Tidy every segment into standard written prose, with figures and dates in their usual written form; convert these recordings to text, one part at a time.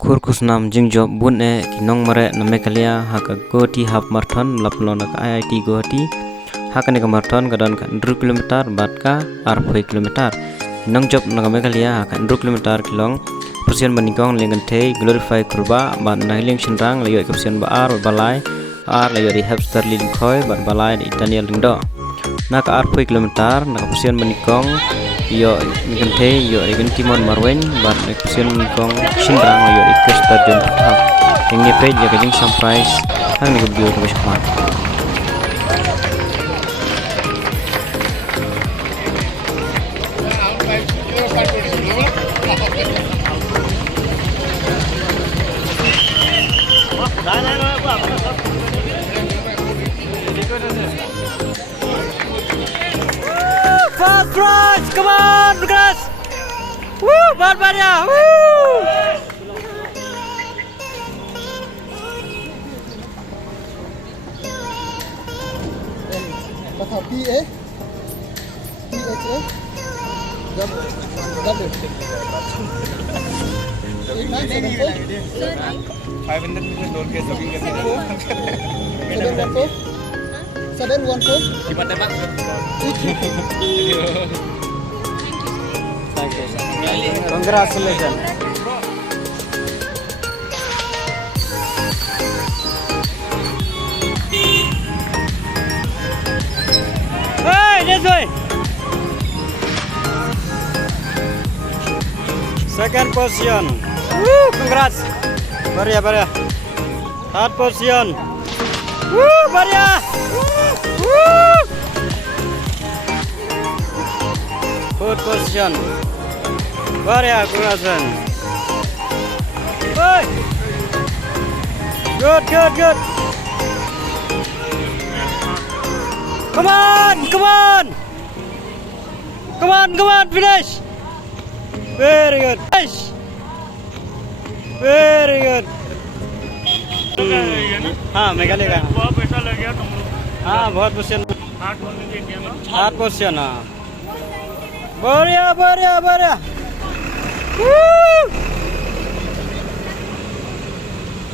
Kurkus nam jing job bun kinong mare namekalia haka Guwahati half marathon laplona ka IIT Guwahati haka ni marathon kadon ka 2 kilometer bat ka 4 kilometer nong job namekalia haka 2 kilometer kilong persian banikong lengan te glorify kurba bat nailing shinrang layo kapsian ba ar balai ar layo di hamster lin khoi bat balai di Daniel lingdo naka 4 kilometer naka persian banikong yo ngente yo igen timon marwen bar eksion kong shindrang yo ikes stadion thap ingni page ya kajing sampai hang ni gubio to besmat Fast rush, come on, Lucas! Woo, Barbaria! Woo! Patah PA, PHA, W. 500 metre दौड़ के jogging करने 714. di mana Pak? Congratulations. Hey, this way. Second position. Woo, congrats. Baria. Third position. Woo, Baria. Woo. Fourth position. Baria, congratulations. Hey. Good. Come on, finish. Very good. Finish. Very good. हाँ मेघालय का बहुत पैसा लग गया तुम लोग हाँ बहुत क्वेश्चन 8 क्वेश्चन हाँ बढ़िया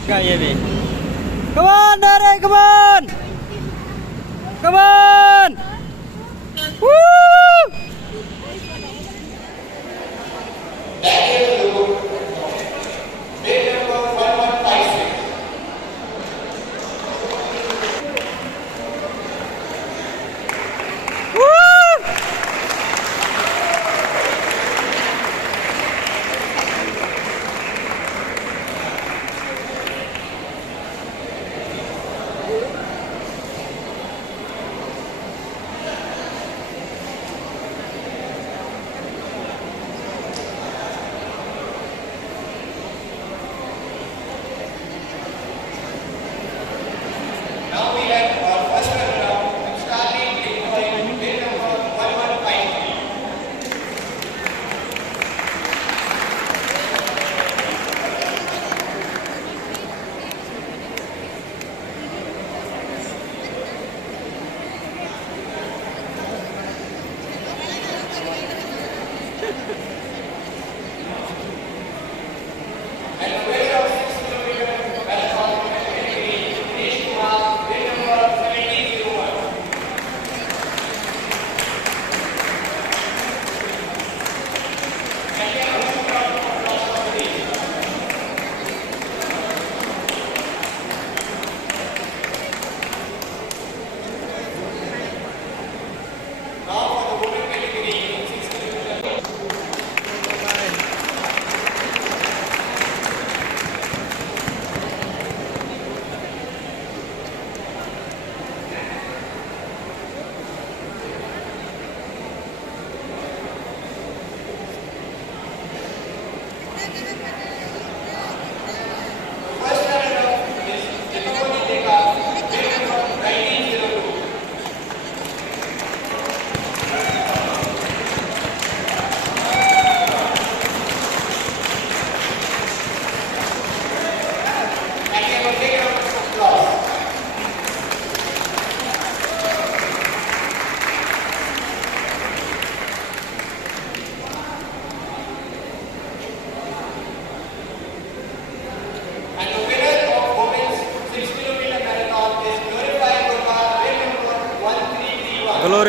क्या ये भी come on Derek come on woo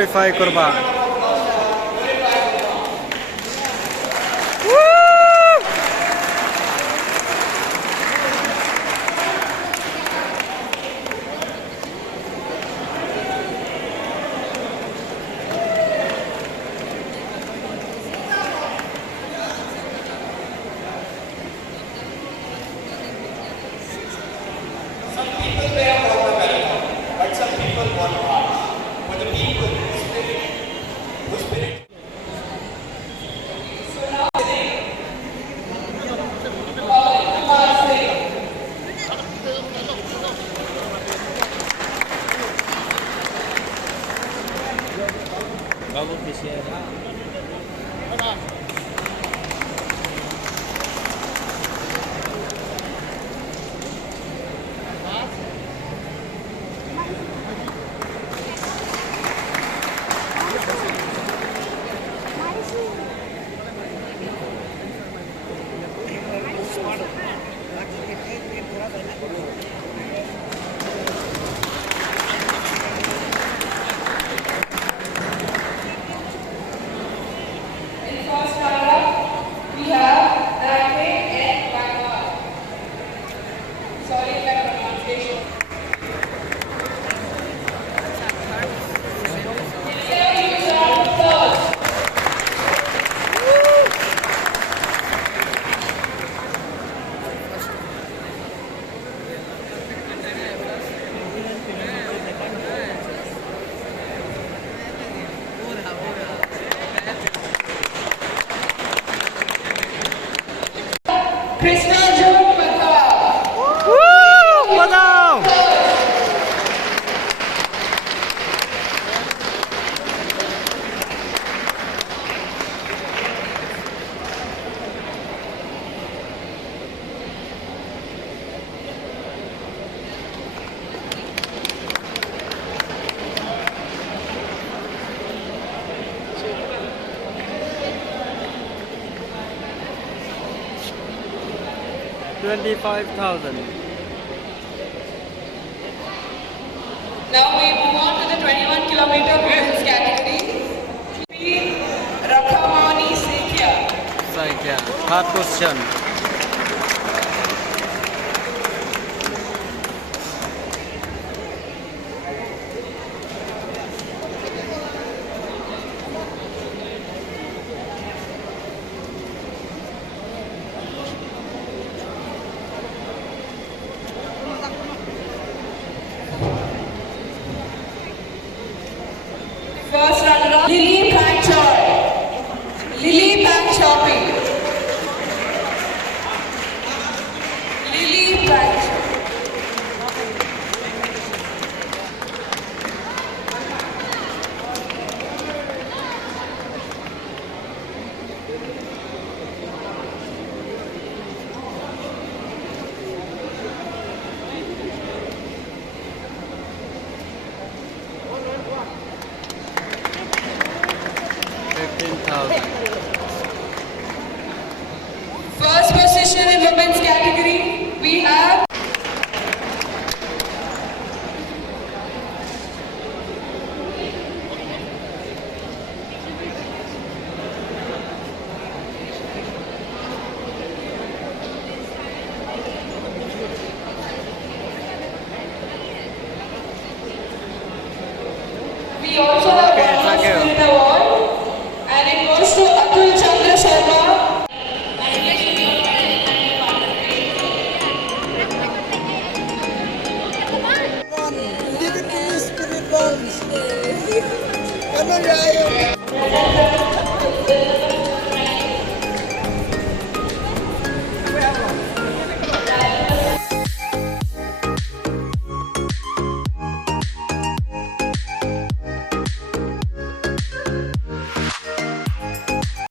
qualify kurba. $25,000. Now we move on to the 21-kilometer women's category. Rakhamani Sekia. Third question. First runner-up, Lily Panchoy. Lily Panchoy. Lily Panchoy. First position in women's category, we have we also have one Spirit Award, and it goes to Atul Chandra Sharma. Live in the spirit box. Come on, Ryan.